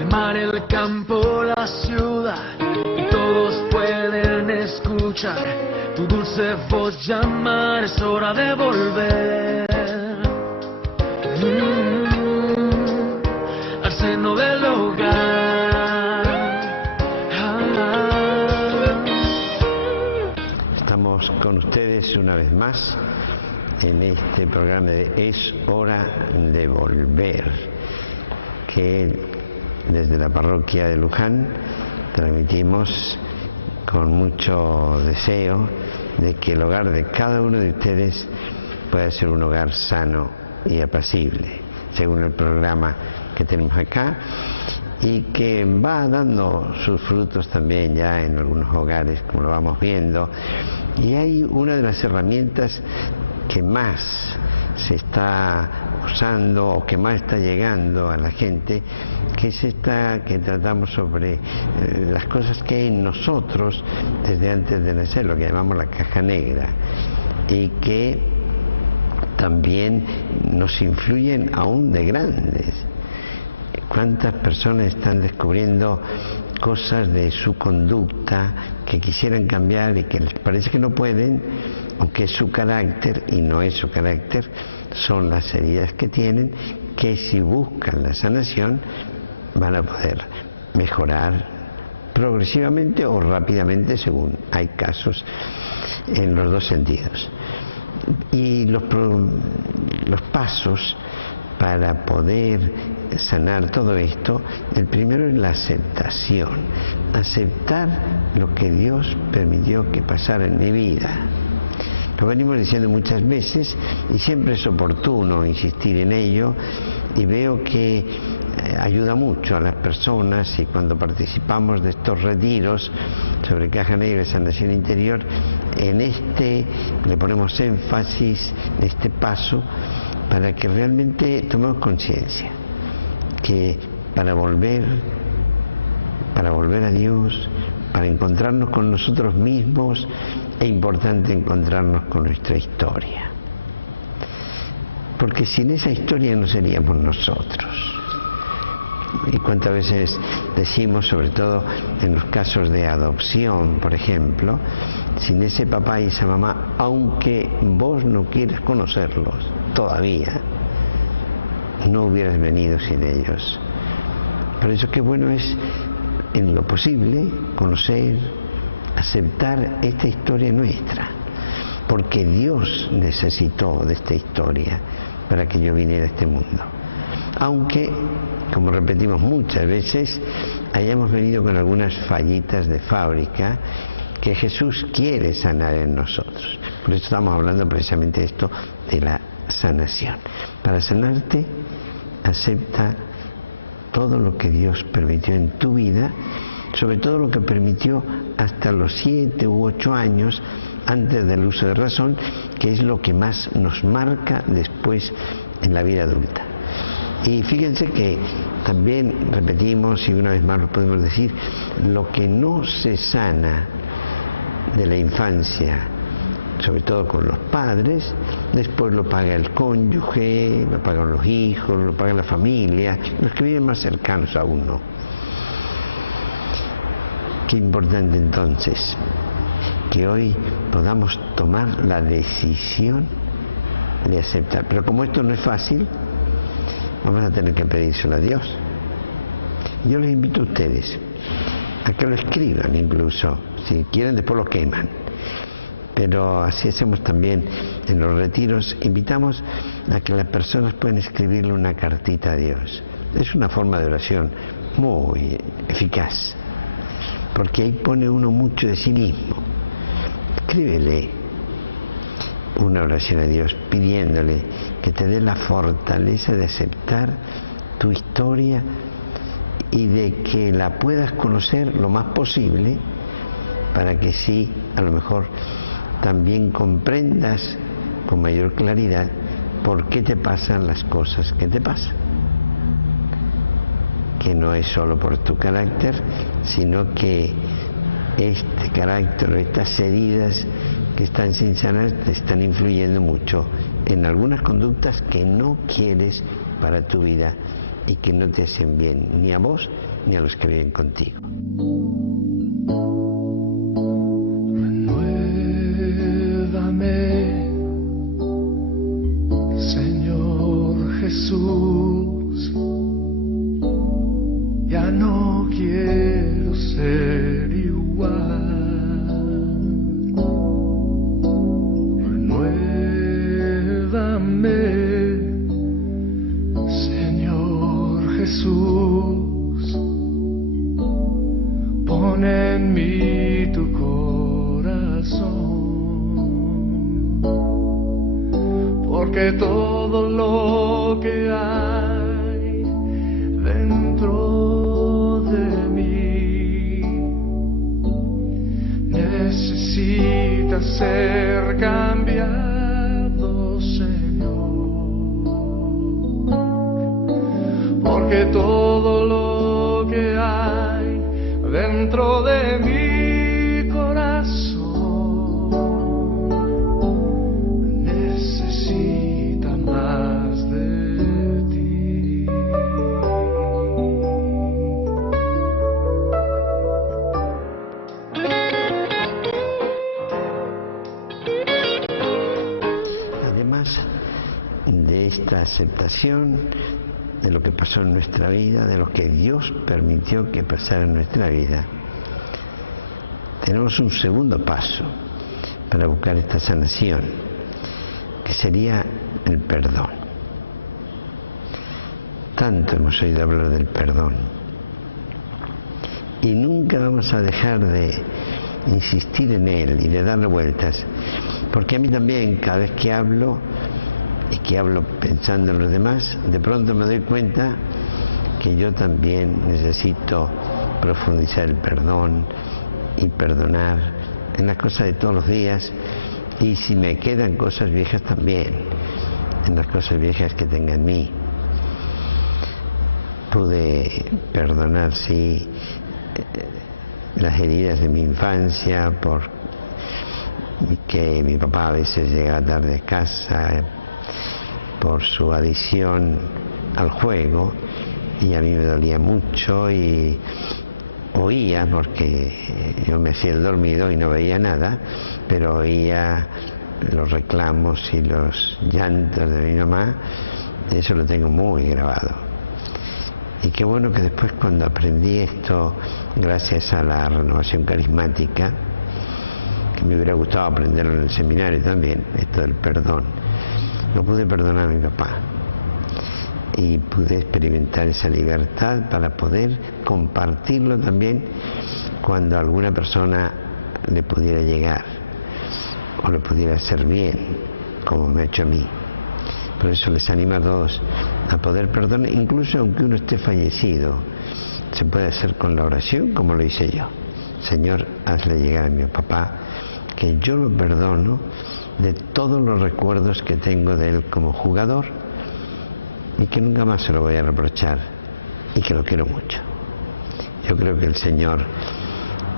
El mar, el campo, la ciudad, y todos pueden escuchar tu dulce voz llamar. Es hora de volver al seno del hogar. Estamos con ustedes una vez más en este programa de Es Hora de Volver, que desde la parroquia de Luján transmitimos con mucho deseo de que el hogar de cada uno de ustedes pueda ser un hogar sano y apacible, según el programa que tenemos acá, y que va dando sus frutos también ya en algunos hogares, como lo vamos viendo. Y hay una de las herramientas que más se está usando o que más está llegando a la gente, que es esta que tratamos sobre las cosas que hay en nosotros desde antes de nacer, lo que llamamos la caja negra, y que también nos influyen aún de grandes. ¿Cuántas personas están descubriendo cosas de su conducta que quisieran cambiar y que les parece que no pueden, o que es su carácter y no es su carácter, son las heridas que tienen, que si buscan la sanación van a poder mejorar progresivamente o rápidamente, según hay casos en los dos sentidos. Y los pasos para poder sanar todo esto, el primero es la aceptación, aceptar lo que Dios permitió que pasara en mi vida. Lo venimos diciendo muchas veces y siempre es oportuno insistir en ello, y veo que ayuda mucho a las personas, y cuando participamos de estos retiros sobre caja negra y sanación interior, en este le ponemos énfasis, en este paso, para que realmente tomemos conciencia que para volver a Dios, para encontrarnos con nosotros mismos, es importante encontrarnos con nuestra historia, porque sin esa historia no seríamos nosotros. Y cuántas veces decimos, sobre todo en los casos de adopción, por ejemplo, sin ese papá y esa mamá, aunque vos no quieras conocerlos todavía, no hubieras venido sin ellos. Por eso qué bueno es, en lo posible, conocer, aceptar esta historia nuestra, porque Dios necesitó de esta historia para que yo viniera a este mundo. Aunque, como repetimos muchas veces, hayamos venido con algunas fallitas de fábrica que Jesús quiere sanar en nosotros. Por eso estamos hablando precisamente de esto, de la sanación. Para sanarte, acepta todo lo que Dios permitió en tu vida, sobre todo lo que permitió hasta los 7 u 8 años antes del uso de razón, que es lo que más nos marca después en la vida adulta. Y fíjense que también repetimos, y una vez más lo podemos decir, lo que no se sana de la infancia, sobre todo con los padres, después lo paga el cónyuge, lo pagan los hijos, lo paga la familia, los que viven más cercanos a uno. Qué importante entonces que hoy podamos tomar la decisión de aceptar. Pero como esto no es fácil, vamos a tener que pedírselo a Dios. Yo les invito a ustedes a que lo escriban, incluso si quieren después lo queman, pero así hacemos también en los retiros. Invitamos a que las personas puedan escribirle una cartita a Dios. Es una forma de oración muy eficaz, porque ahí pone uno mucho de sí mismo. Escríbele una oración a Dios pidiéndole que te dé la fortaleza de aceptar tu historia y de que la puedas conocer lo más posible, para que sí, a lo mejor también comprendas con mayor claridad por qué te pasan las cosas que te pasan, que no es solo por tu carácter, sino que este carácter, estas heridas que están sin sanar, te están influyendo mucho en algunas conductas que no quieres para tu vida y que no te hacen bien ni a vos ni a los que viven contigo. Renuévame, Señor Jesús, ya no quiero ser igual. Jesús, pon en mí tu corazón, porque todo lo que hay dentro de mí necesita ser cambiado, Señor. Porque todo lo que hay dentro de mi corazón necesita más de ti. Además de esta aceptación de lo que pasó en nuestra vida, de lo que Dios permitió que pasara en nuestra vida, tenemos un segundo paso para buscar esta sanación, que sería el perdón. Tanto hemos oído hablar del perdón y nunca vamos a dejar de insistir en él y de darle vueltas, porque a mí también, cada vez que hablo y que hablo pensando en los demás, de pronto me doy cuenta que yo también necesito profundizar el perdón y perdonar en las cosas de todos los días, y si me quedan cosas viejas también, en las cosas viejas que tenga en mí. Pude perdonar, sí, las heridas de mi infancia, por que mi papá a veces llegaba tarde a casa, por su adicción al juego, y a mí me dolía mucho y oía, porque yo me hacía el dormido y no veía nada, pero oía los reclamos y los llantos de mi mamá. Eso lo tengo muy grabado. Y qué bueno que después, cuando aprendí esto, gracias a la renovación carismática, que me hubiera gustado aprenderlo en el seminario también, esto del perdón, lo pude perdonar a mi papá y pude experimentar esa libertad para poder compartirlo también cuando a alguna persona le pudiera llegar o le pudiera hacer bien, como me ha hecho a mí. Por eso les animo a todos a poder perdonar, incluso aunque uno esté fallecido. Se puede hacer con la oración, como lo hice yo. Señor, hazle llegar a mi papá que yo lo perdono de todos los recuerdos que tengo de él como jugador, y que nunca más se lo voy a reprochar, y que lo quiero mucho. Yo creo que el Señor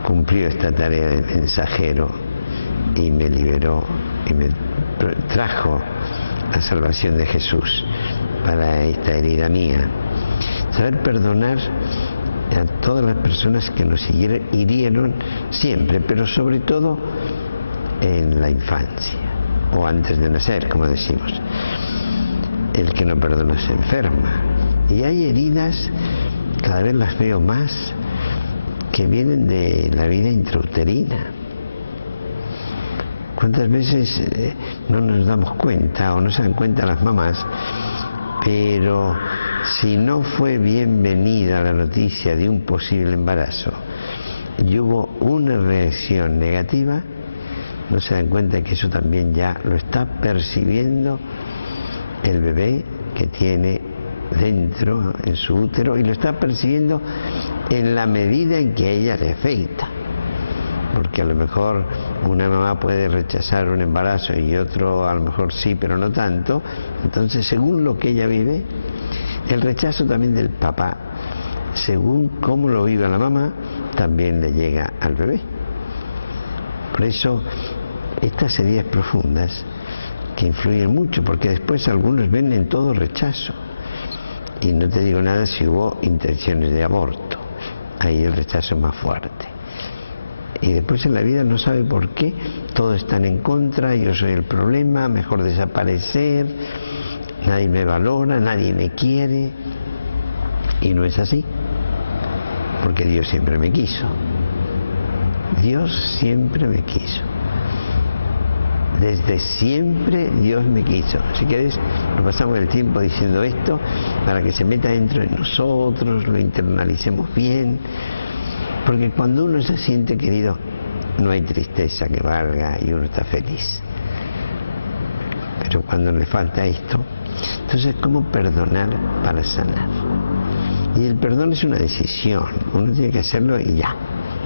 cumplió esta tarea de mensajero y me liberó y me trajo la salvación de Jesús para esta herida mía. Saber perdonar a todas las personas que nos hirieron siempre, pero sobre todo en la infancia o antes de nacer, como decimos. El que no perdona se enferma. Y hay heridas, cada vez las veo más, que vienen de la vida intrauterina. ¿Cuántas veces no nos damos cuenta o no se dan cuenta las mamás? Pero si no fue bienvenida la noticia de un posible embarazo y hubo una reacción negativa, no se dan cuenta que eso también ya lo está percibiendo el bebé que tiene dentro, en su útero, y lo está percibiendo en la medida en que ella le afecta. Porque a lo mejor una mamá puede rechazar un embarazo y otro a lo mejor sí, pero no tanto. Entonces, según lo que ella vive, el rechazo también del papá, según cómo lo vive la mamá, también le llega al bebé. Por eso, estas heridas profundas que influyen mucho, porque después algunos ven en todo rechazo. Y no te digo nada si hubo intenciones de aborto. Ahí el rechazo es más fuerte. Y después en la vida no sabe por qué, todos están en contra, yo soy el problema, mejor desaparecer, nadie me valora, nadie me quiere. Y no es así, porque Dios siempre me quiso. Dios siempre me quiso. Desde siempre Dios me quiso. Si querés, nos pasamos el tiempo diciendo esto para que se meta dentro de nosotros, lo internalicemos bien. Porque cuando uno se siente querido, no hay tristeza que valga y uno está feliz. Pero cuando le falta esto, entonces, ¿cómo perdonar para sanar? Y el perdón es una decisión. Uno tiene que hacerlo y ya,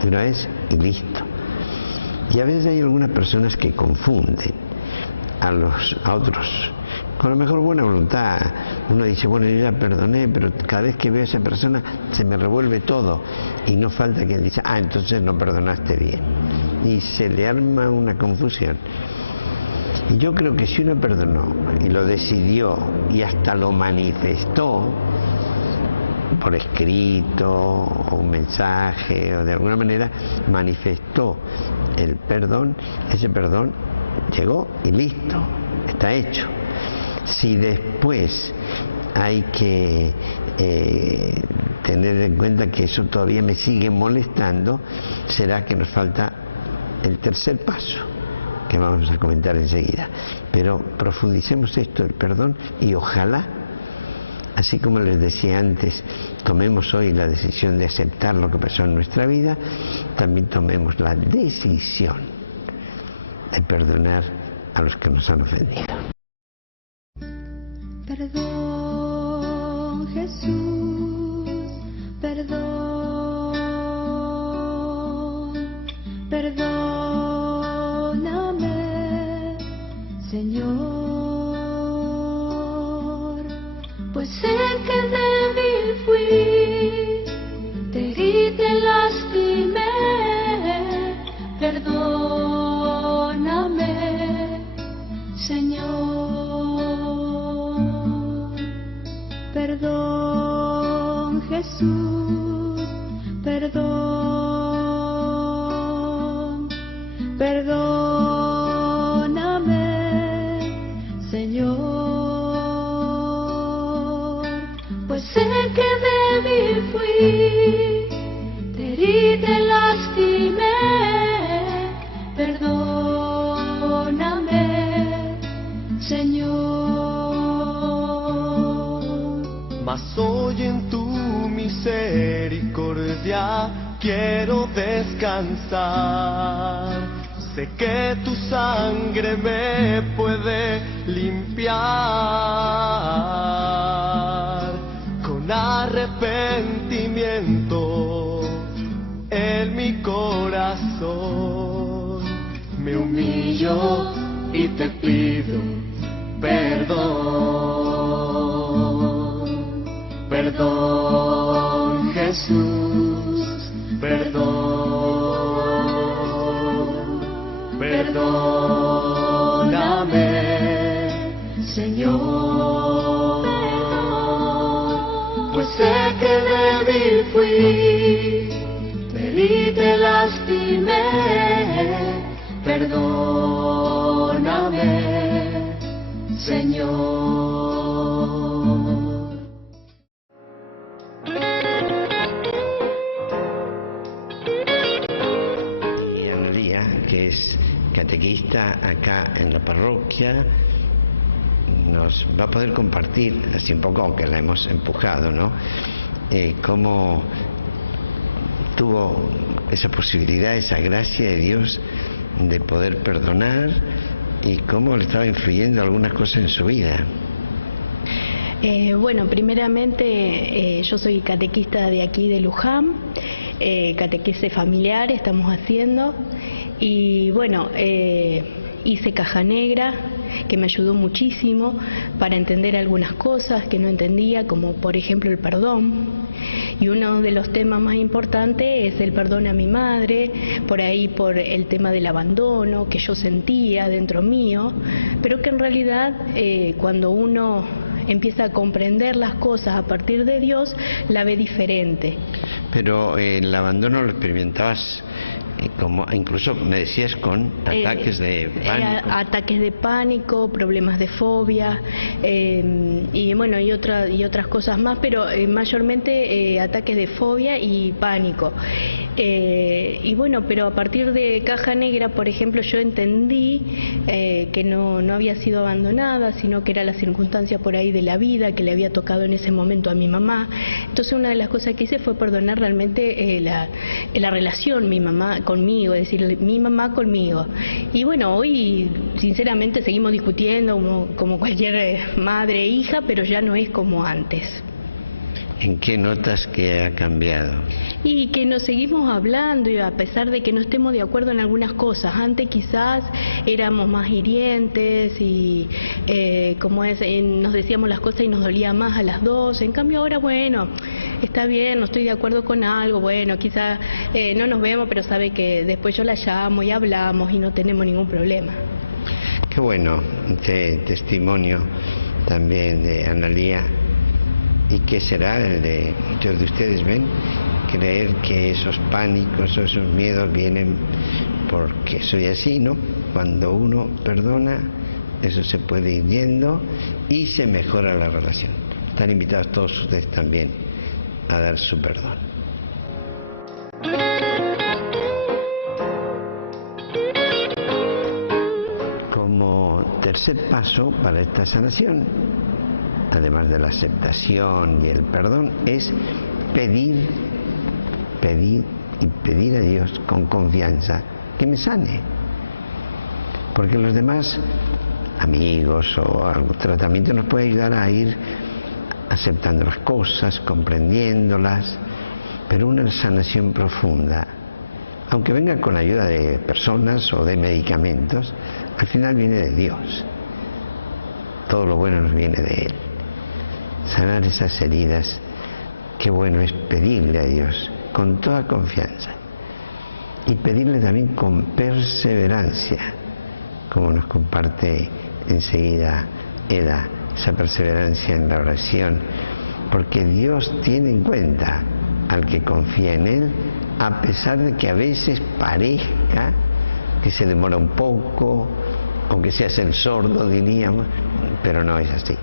de una vez y listo. Y a veces hay algunas personas que confunden a otros con la mejor buena voluntad. Uno dice, bueno, yo ya perdoné, pero cada vez que veo a esa persona se me revuelve todo. Y no falta quien dice, entonces no perdonaste bien. Y se le arma una confusión. Y yo creo que si uno perdonó y lo decidió y hasta lo manifestó por escrito o un mensaje o de alguna manera manifestó el perdón, ese perdón llegó y listo, está hecho. Si después hay que tener en cuenta que eso todavía me sigue molestando, será que nos falta el tercer paso, que vamos a comentar enseguida. Pero profundicemos esto, el perdón, y ojalá, así como les decía antes, tomemos hoy la decisión de aceptar lo que pasó en nuestra vida, también tomemos la decisión de perdonar a los que nos han ofendido. Perdón, Jesús, perdón, perdóname, Señor, pues sé que débil fui, te herí, te lastimé, perdóname, Señor. Perdón, Jesús, perdón, perdóname, Señor, pues sé que débil fui, te herí, te lastimé, perdóname, Señor. Mas hoy en tu misericordia quiero descansar. Sé que tu sangre me puede limpiar. Con arrepentimiento en mi corazón me humillo y te pido perdón. Perdón, Jesús, perdón, perdóname, Señor, pues sé que débil fui, te herí, te lastimé, perdóname, Señor. Catequista acá en la parroquia, nos va a poder compartir, así un poco, aunque la hemos empujado, ¿no? Cómo tuvo esa posibilidad, esa gracia de Dios de poder perdonar y cómo le estaba influyendo algunas cosas en su vida. Bueno, primeramente yo soy catequista de aquí de Luján, catequesis familiar estamos haciendo. Y bueno, hice caja negra, que me ayudó muchísimo para entender algunas cosas que no entendía, como por ejemplo el perdón. Y uno de los temas más importantes es el perdón a mi madre, por ahí por el tema del abandono que yo sentía dentro mío, pero que en realidad cuando uno empieza a comprender las cosas a partir de Dios, la ve diferente. Pero el abandono lo experimentabas como incluso me decías con ataques de pánico. Ataques de pánico, problemas de fobia y bueno y otras cosas más, pero mayormente ataques de fobia y pánico. Y bueno, pero a partir de Caja Negra, por ejemplo, yo entendí que no había sido abandonada, sino que era la circunstancia por ahí de la vida que le había tocado en ese momento a mi mamá. Entonces una de las cosas que hice fue perdonar realmente la relación mi mamá conmigo, es decir, mi mamá conmigo. Y bueno, hoy sinceramente seguimos discutiendo como cualquier madre e hija, pero ya no es como antes. ¿En qué notas que ha cambiado? Y que nos seguimos hablando, y a pesar de que no estemos de acuerdo en algunas cosas. Antes quizás éramos más hirientes y nos decíamos las cosas y nos dolía más a las dos. En cambio ahora, bueno, está bien, no estoy de acuerdo con algo, bueno, quizás no nos vemos, pero sabe que después yo la llamo y hablamos y no tenemos ningún problema. Qué bueno este testimonio también de Analía. ¿Y qué será el de muchos de ustedes? Ven, creer que esos pánicos o esos miedos vienen porque soy así, ¿no? Cuando uno perdona, eso se puede ir yendo y se mejora la relación. Están invitados todos ustedes también a dar su perdón. Como tercer paso para esta sanación, además de la aceptación y el perdón, es pedir a Dios con confianza que me sane. Porque los demás amigos o algún tratamiento nos puede ayudar a ir aceptando las cosas, comprendiéndolas, pero una sanación profunda, aunque venga con la ayuda de personas o de medicamentos, al final viene de Dios. Todo lo bueno nos viene de Él. Sanar esas heridas, qué bueno es pedirle a Dios con toda confianza y pedirle también con perseverancia, como nos comparte enseguida Eda, esa perseverancia en la oración, porque Dios tiene en cuenta al que confía en Él, a pesar de que a veces parezca que se demora un poco, aunque se hace el sordo, diríamos, pero no es así,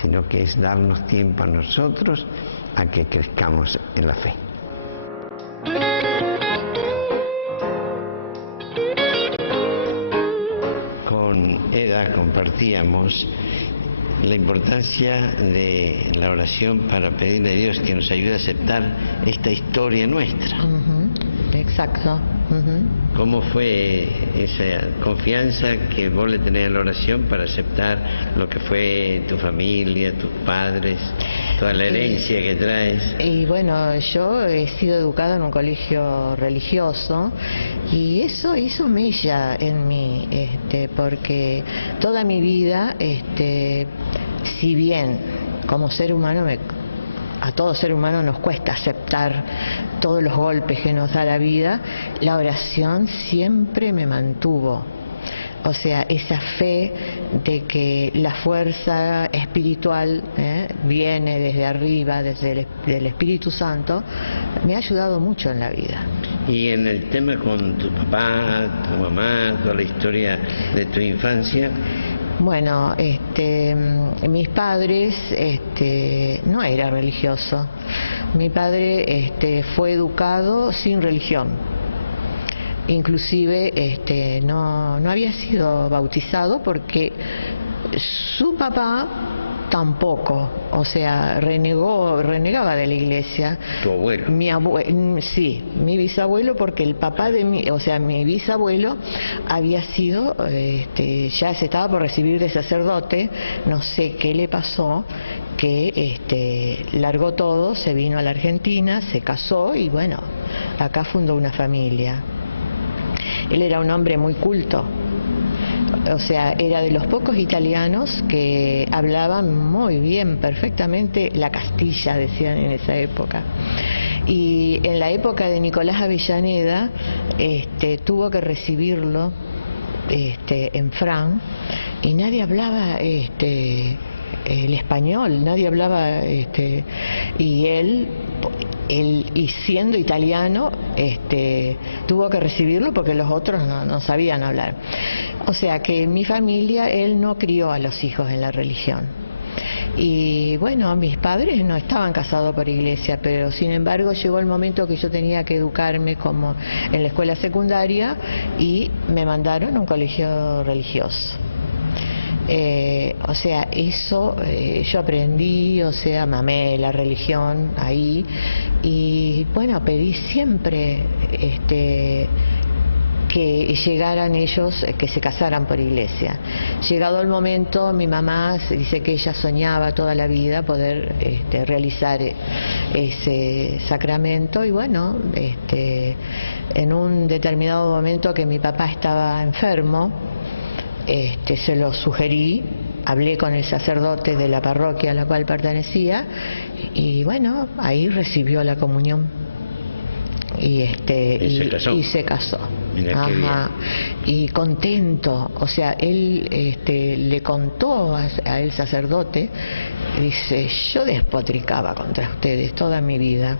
sino que es darnos tiempo a nosotros a que crezcamos en la fe. Con Eda compartíamos la importancia de la oración para pedirle a Dios que nos ayude a aceptar esta historia nuestra. Exacto. ¿Cómo fue esa confianza que vos le tenés a la oración para aceptar lo que fue tu familia, tus padres, toda la herencia que traes? Y bueno, yo he sido educada en un colegio religioso y eso hizo mella en mí, porque toda mi vida, si bien como ser humano a todo ser humano nos cuesta aceptar todos los golpes que nos da la vida, la oración siempre me mantuvo. O sea, esa fe de que la fuerza espiritual viene desde arriba, desde el Espíritu Santo, me ha ayudado mucho en la vida. Y en el tema con tu papá, tu mamá, toda la historia de tu infancia. Bueno, mis padres no era religioso. Mi padre fue educado sin religión. Inclusive no había sido bautizado porque su papá tampoco, o sea, renegaba de la iglesia. ¿Tu abuelo? Sí, mi bisabuelo, porque el papá de mi bisabuelo había sido, ya se estaba por recibir de sacerdote, no sé qué le pasó, que largó todo, se vino a la Argentina, se casó y bueno, acá fundó una familia. Él era un hombre muy culto. O sea, era de los pocos italianos que hablaban muy bien, perfectamente la Castilla, decían en esa época. Y en la época de Nicolás Avellaneda, tuvo que recibirlo en Fran, y nadie hablaba el español, nadie hablaba, y él y siendo italiano, tuvo que recibirlo porque los otros no sabían hablar. O sea que en mi familia él no crió a los hijos en la religión. Y bueno, mis padres no estaban casados por iglesia, pero sin embargo llegó el momento que yo tenía que educarme como en la escuela secundaria y me mandaron a un colegio religioso. O sea, eso yo aprendí, o sea, mamé la religión ahí y bueno, pedí siempre que llegaran ellos, que se casaran por iglesia. Llegado el momento, mi mamá dice que ella soñaba toda la vida poder realizar ese sacramento y bueno, en un determinado momento que mi papá estaba enfermo, se lo sugerí, hablé con el sacerdote de la parroquia a la cual pertenecía y bueno, ahí recibió la comunión y se casó. Mira qué bien. Y contento, o sea, él le contó a el sacerdote, dice, yo despotricaba contra ustedes toda mi vida.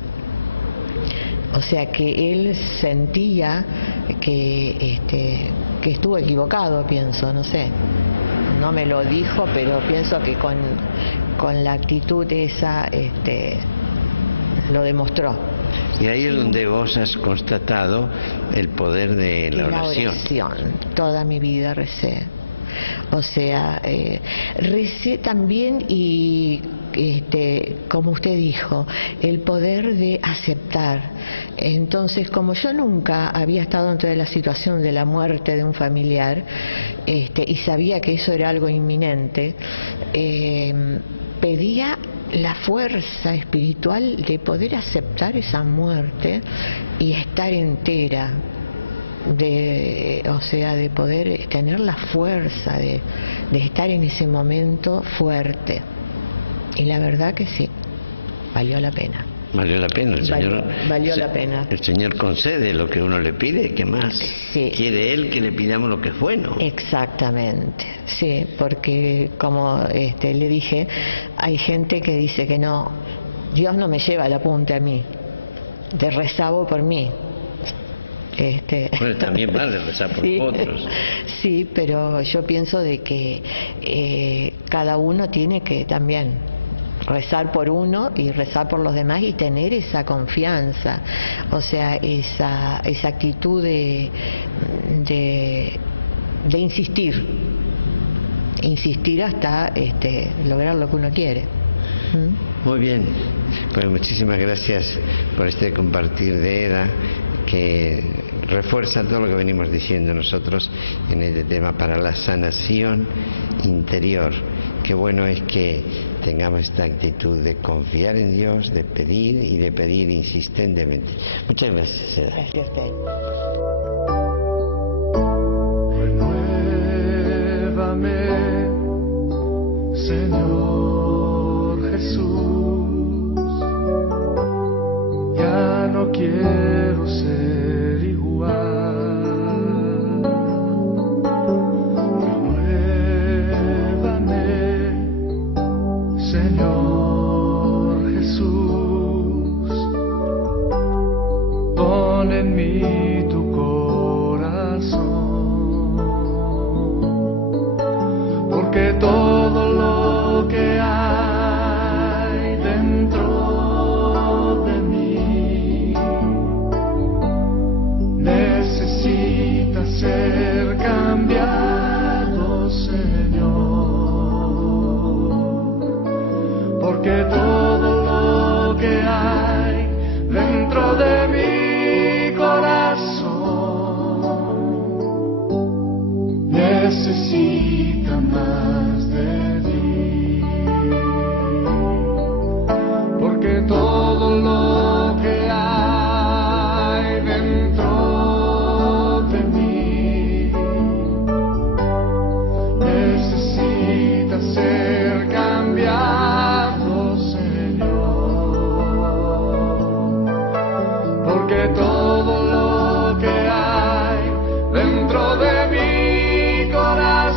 O sea que él sentía que estuvo equivocado, pienso, no sé. No me lo dijo, pero pienso que con la actitud esa lo demostró. Y ahí es donde vos has constatado el poder de la oración. Toda mi vida recé. O sea, recé también y, como usted dijo, el poder de aceptar. Entonces, como yo nunca había estado dentro de la situación de la muerte de un familiar, y sabía que eso era algo inminente, pedía la fuerza espiritual de poder aceptar esa muerte y estar entera. O sea, de poder tener la fuerza de estar en ese momento fuerte. Y la verdad que sí, valió la pena. Valió la pena, el Señor. Valió la pena. El Señor concede lo que uno le pide, ¿qué más? Sí. Quiere Él que le pidamos lo que es bueno. Exactamente, sí, porque como le dije, hay gente que dice que no, Dios no me lleva el apunte a mí, de rezabo por mí. Bueno, también vale rezar por otros. Sí, pero yo pienso de que cada uno tiene que también rezar por uno y rezar por los demás y tener esa confianza, o sea, esa actitud de insistir hasta lograr lo que uno quiere. Muy bien, pues muchísimas gracias por este compartir de Eda, que refuerza todo lo que venimos diciendo nosotros en este tema para la sanación interior. Qué bueno es que tengamos esta actitud de confiar en Dios, de pedir y de pedir insistentemente. Muchas gracias, Eda. Gracias a usted. Renuévame, Señor Jesús, ya no quiero ser igual. Renuévame, Señor Jesús, pon en mí tu corazón, porque todo lo que hay dentro de mí necesita ser cambiado, Señor, porque todo lo que hay dentro de mi corazón necesita más de ti, porque todo lo que hay dentro de mí necesita ser cambiado, Señor, porque todo lo que hay dentro de mi corazón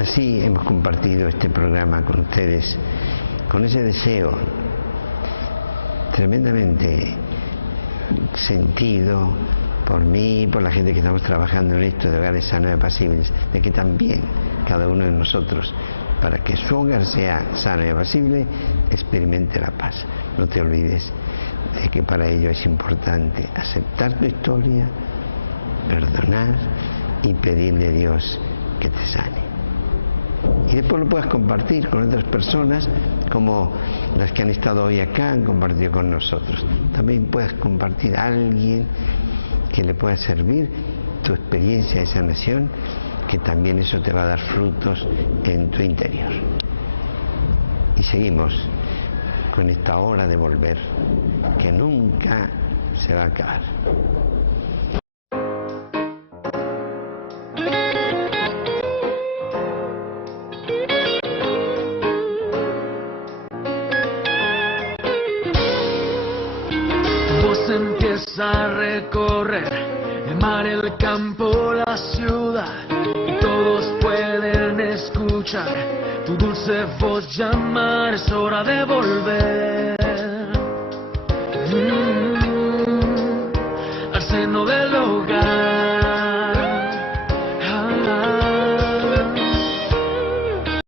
Así hemos compartido este programa con ustedes, con ese deseo tremendamente sentido por mí y por la gente que estamos trabajando en esto de hogares sanos y apacibles, de que también cada uno de nosotros, para que su hogar sea sano y apacible, experimente la paz. No te olvides de que para ello es importante aceptar tu historia, perdonar y pedirle a Dios que te sane. Y después lo puedas compartir con otras personas, como las que han estado hoy acá, han compartido con nosotros. También puedas compartir a alguien que le pueda servir tu experiencia de sanación, que también eso te va a dar frutos en tu interior. Y seguimos con esta hora de volver, que nunca se va a acabar. A recorrer el mar, el campo, la ciudad, y todos pueden escuchar tu dulce voz llamar. Es hora de volver.